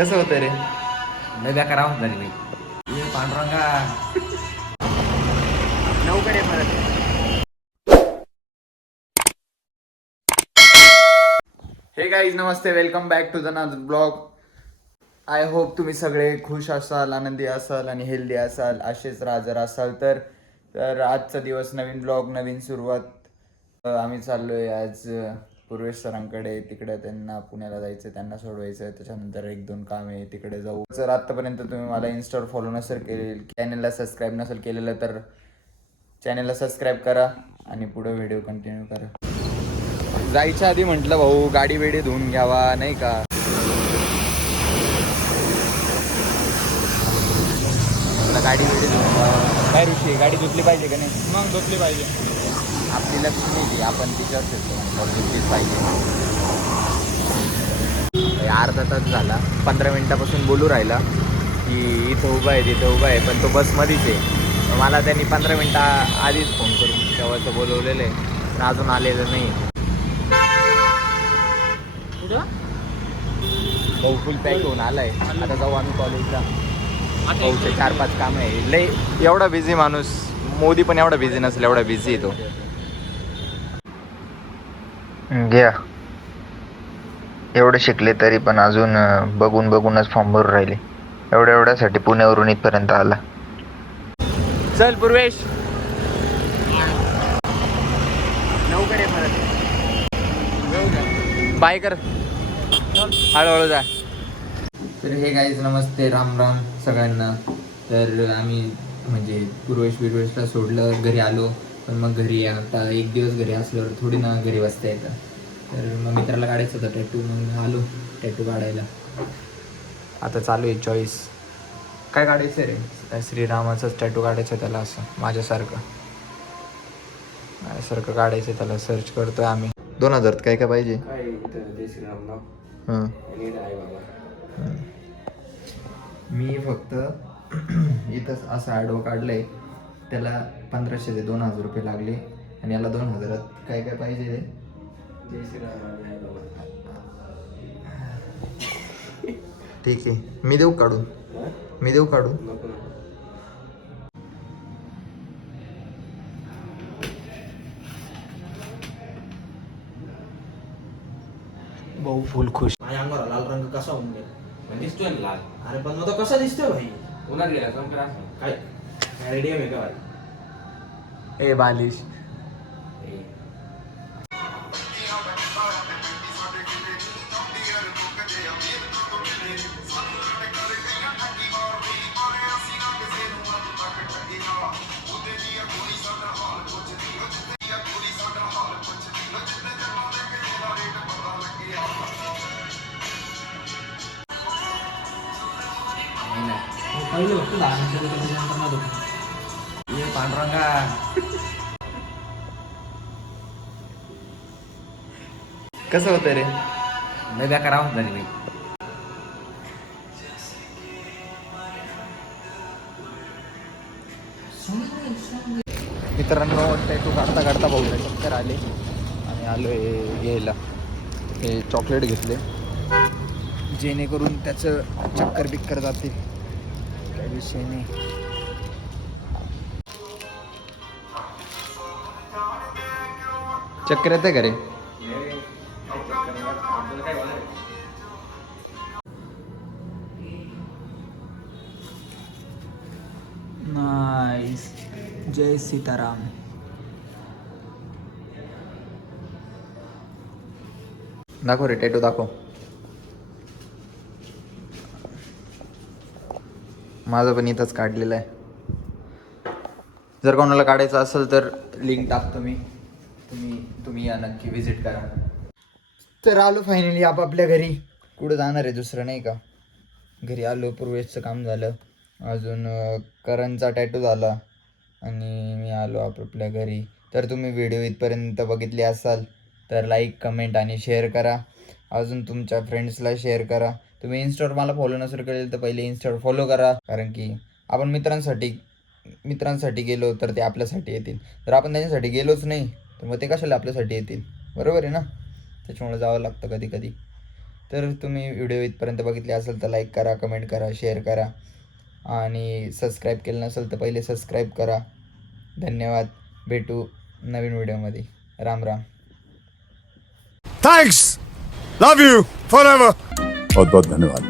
कसं होतं रे? लय बेकार आवाज झाली बाई. ये पांडुरंगा लवकर ये परत. हे गाईज नमस्ते, welcome back to the other blog. I hope तुम्ही सगळे खुश असाल, आनंदी असाल आणि हेल्दी असाल. असेच राहा जर असाल तर. तर आजचा दिवस नवीन ब्लॉग, नवीन सुरुवात. आम्ही चाललोय आज पूर्वेश सरांकडे. तिकडे त्यांना पुण्याला जायचं, त्यांना सोडवायचं. त्याच्यानंतर एक दोन काम आहे, तिकडे जाऊ. जर आत्तापर्यंत तुम्ही मला इन्स्टावर फॉलो नसेल केले, चॅनलला सबस्क्राईब नसेल केलेलं तर चॅनलला सबस्क्राईब करा आणि पुढे व्हिडिओ कंटिन्यू करा. जायच्या आधी म्हटलं भाऊ गाडी वेडी धुवून घ्यावा, नाही का? गाडी वेडी धुवून घ्यावा. काय ऋषी, गाडी धुतली पाहिजे का नाही? मग धुतली पाहिजे. आपली लक्ष्मी ती, आपण तिच्यावर फिरतो, धुतलीच पाहिजे. अर्धा तास झाला, 15 मिनिटापासून बोलू राहिला की इथं उभा आहे तिथं उभा आहे, पण तो बसमध्येच आहे. मला त्यांनी 15 मिनटं आधीच फोन करून तेव्हाचं बोलवलेलं आहे, पण अजून आलेलं नाही. भाऊ फुल पॅक होऊन आलाय. आता जाऊ आम्ही कॉलेजला. भाऊचे 4-5 काम आहे. लय एवढा बिझी माणूस. मोदी पण एवढा बिझी नसेल, एवढा बिझी आहे तो. घ्या. एवढे शिकले तरी पण अजून बघून बघूनच फॉर्म भरून राहिले. एवढ्यासाठी पुण्यावरून इथपर्यंत आला. चल पूर्वेश, लवकर ये परत. बाय कर, हळूहळू जा. तर हे गाईज नमस्ते, राम राम सगळ्यांना. तर आम्ही म्हणजे पूर्वेशला सोडलं, घरी आलो. पण मग घरी आता एक दिवस घरी असल्यावर थोडी ना घरी बसता येतं. तर मग मित्राला काढायचं होतं टॅटू, मग आलो टॅटू काढायला. आता चालू आहे चॉईस. काय काढायचं रे? श्रीरामाचाच टॅटू काढायचं त्याला, असं माझ्यासारखं काढायचं त्याला. सर्च करतोय आम्ही. 2000 काय काय पाहिजे? काय इथं जय श्रीराम नाव हां, आणि इथं आहे बाबा. मी फक्त इथंच असं आडवं काढलंय. त्याला 1500 ते 2000 रुपये लागले. आणि याला 2000 काय काय पाहिजे रे? जय श्रीराम आणि आहे बाबा. ठीक आहे, मी देऊ काढून. नको ना. भाऊ फुल खुश. माझ्या अंगावर लाल रंग कसा होऊन गेला? पण दिसतोय ना लाल. अरे पण मग तो कसा दिसतोय भाई? उन्हात गेला काम करा असं. काय रेडियम आहे का भाई? ए बालिश. ए, नाही ना. पहिले फक्त 10 मिनिटं त्याच्यानंतर ना धुतलं. ये पांडुरंगा कसं होतं रे? लय बेकार आवाज झाली बाई. मित्रांनो, टॅटू काढता काढता भाऊला चक्कर आले आणि आलो हे घ्यायला. हे चॉकलेट घेतले जेणेकरून त्याचं चक्कर बिक्कर जाते. काही विषय नाही. चक्कर येते का रे? नाईस. जय सीताराम. दाखव रे, टॅटू दाखव. माझं पण इथंच काढलेलं आहे. जर कोणाला काढायचं असेल तर लिंक टाकतो मी. तुम्ही या नक्की विजिट करा. तर आलो फायनली आपापल्या घरी. कुठं जाणार आहे दुसरं, नाही का? घरी आलो. पूर्वेशचं काम झालं, अजून करणचा टॅटू झाला आणि मी आलो आपापल्या घरी. तर तुम्ही व्हिडिओ इथपर्यंत बघितले असाल तर लाईक, कमेंट आणि शेअर करा. अजून तुमच्या फ्रेंड्सला शेअर करा. तुम्ही इन्स्टावर मला फॉलो नसेल केलेलं तर पहिले इन्स्टावर फॉलो करा. कारण की आपण मित्रांसाठी गेलो तर ते आपल्यासाठी येतील. जर आपण त्यांच्यासाठी गेलोच नाही तर मग ते कशाला आपल्यासाठी येतील? बरोबर आहे ना? त्याच्यामुळे जावं लागतं कधी कधी. तर तुम्ही व्हिडिओ इथपर्यंत बघितले असेल तर लाईक करा, कमेंट करा, शेअर करा आणि सबस्क्राईब केलं नसेल तर पहिले सबस्क्राईब करा. धन्यवाद. भेटू नवीन व्हिडिओमध्ये. Ram Ram. Thanks. Love you forever. बहुत बहुत धन्यवाद.